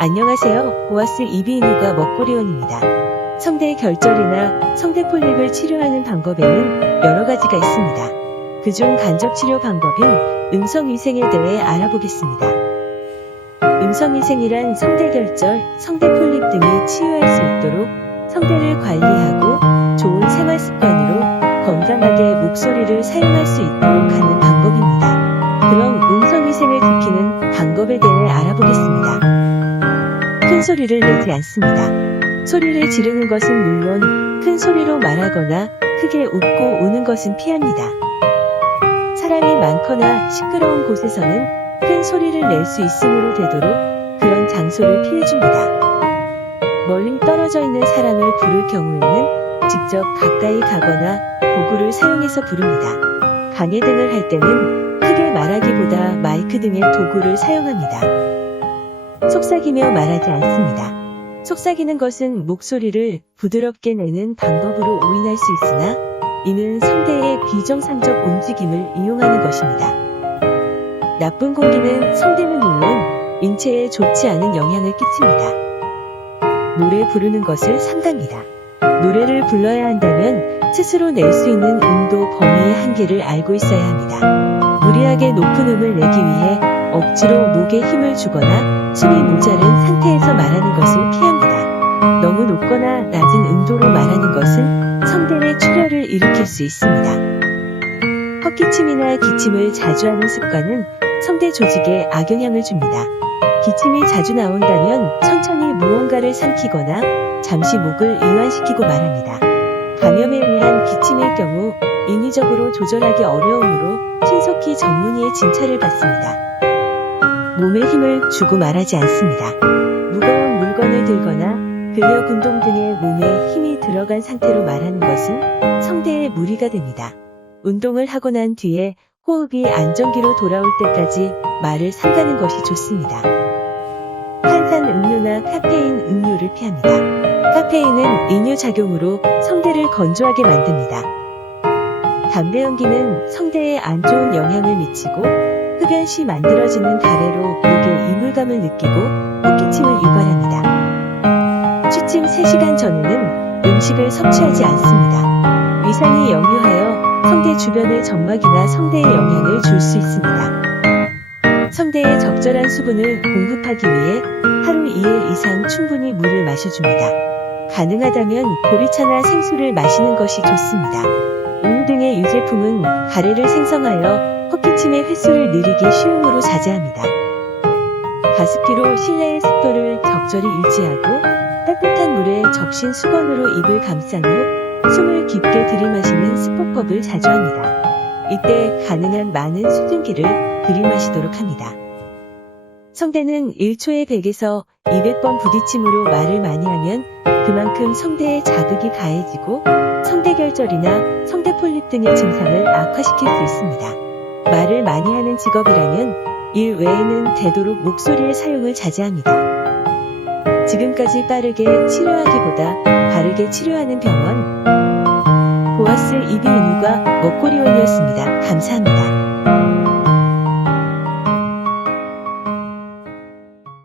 안녕하세요. 보아스 이비인후과 먹고리원입니다. 성대 결절이나 성대 폴립을 치료하는 방법에는 여러 가지가 있습니다. 그중 간접 치료 방법인 음성위생에 대해 알아보겠습니다. 음성위생이란 성대 결절, 성대 폴립 등이 치유할 수 있도록 성대를 관리하고 좋은 생활 습관으로 건강하게 목소리를 사용할 수 있도록 하는 지키는 방법에 대해 알아보겠습니다. 큰 소리를 내지 않습니다. 소리를 지르는 것은 물론 큰 소리로 말하거나 크게 웃고 우는 것은 피합니다. 사람이 많거나 시끄러운 곳에서는 큰 소리를 낼 수 있음으로 되도록 그런 장소를 피해줍니다. 멀리 떨어져 있는 사람을 부를 경우에는 직접 가까이 가거나 도구를 사용해서 부릅니다. 강의 등을 할 때는 말하기보다 마이크 등의 도구를 사용합니다. 속삭이며 말하지 않습니다. 속삭이는 것은 목소리를 부드럽게 내는 방법으로 오인할 수 있으나 이는 성대의 비정상적 움직임을 이용하는 것입니다. 나쁜 공기는 성대는 물론 인체에 좋지 않은 영향을 끼칩니다. 노래 부르는 것을 삼갑니다. 노래를 불러야 한다면 스스로 낼 수 있는 음도 범위의 한계를 알고 있어야 합니다. 무리하게 높은 음을 내기 위해 억지로 목에 힘을 주거나 숨이 모자른 상태에서 말하는 것을 피합니다. 너무 높거나 낮은 음도로 말하는 것은 성대의 출혈을 일으킬 수 있습니다. 헛기침이나 기침을 자주 하는 습관은 성대 조직에 악영향을 줍니다. 기침이 자주 나온다면 천천히 무언가를 삼키거나 잠시 목을 이완시키고 말합니다. 감염에 의한 기침일 경우 인위적으로 조절하기 어려우므로 신속히 전문의의 진찰을 받습니다. 몸에 힘을 주고 말하지 않습니다. 무거운 물건을 들거나 근력 운동 등의 몸에 힘이 들어간 상태로 말하는 것은 성대에 무리가 됩니다. 운동을 하고 난 뒤에 호흡이 안정기로 돌아올 때까지 말을 삼가는 것이 좋습니다. 탄산 음료나 카페인 음료를 피합니다. 카페인은 이뇨 작용으로 성대를 건조하게 만듭니다. 담배 연기는 성대에 안 좋은 영향을 미치고 흡연 시 만들어지는 가래로 목에 이물감을 느끼고 호기침을 유발합니다. 취침 3시간 전에는 음식을 섭취하지 않습니다. 위산이 역류하여 성대 주변의 점막이나 성대에 영향을 줄 수 있습니다. 성대에 적절한 수분을 공급하기 위해 하루 2회 이상 충분히 물을 마셔줍니다. 가능하다면 보리차나 생수를 마시는 것이 좋습니다. 우유 등의 유제품은 가래를 생성하여 헛기침의 횟수를 느리게 쉬움으로 자제합니다. 가습기로 실내의 습도를 적절히 유지하고 따뜻한 물에 적신 수건으로 입을 감싼 후 숨을 깊게 들이마시는 스포법을 자주 합니다. 이때 가능한 많은 수증기를 들이마시도록 합니다. 성대는 1초에 100에서 200번 부딪힘으로 말을 많이 하면 그만큼 성대에 자극이 가해지고 성대결절이나 성대폴립 등의 증상을 악화시킬 수 있습니다. 말을 많이 하는 직업이라면 일 외에는 되도록 목소리의 사용을 자제합니다. 지금까지 빠르게 치료하기보다 바르게 치료하는 병원 보아스 이비인후과 먹고리원이었습니다. 감사합니다.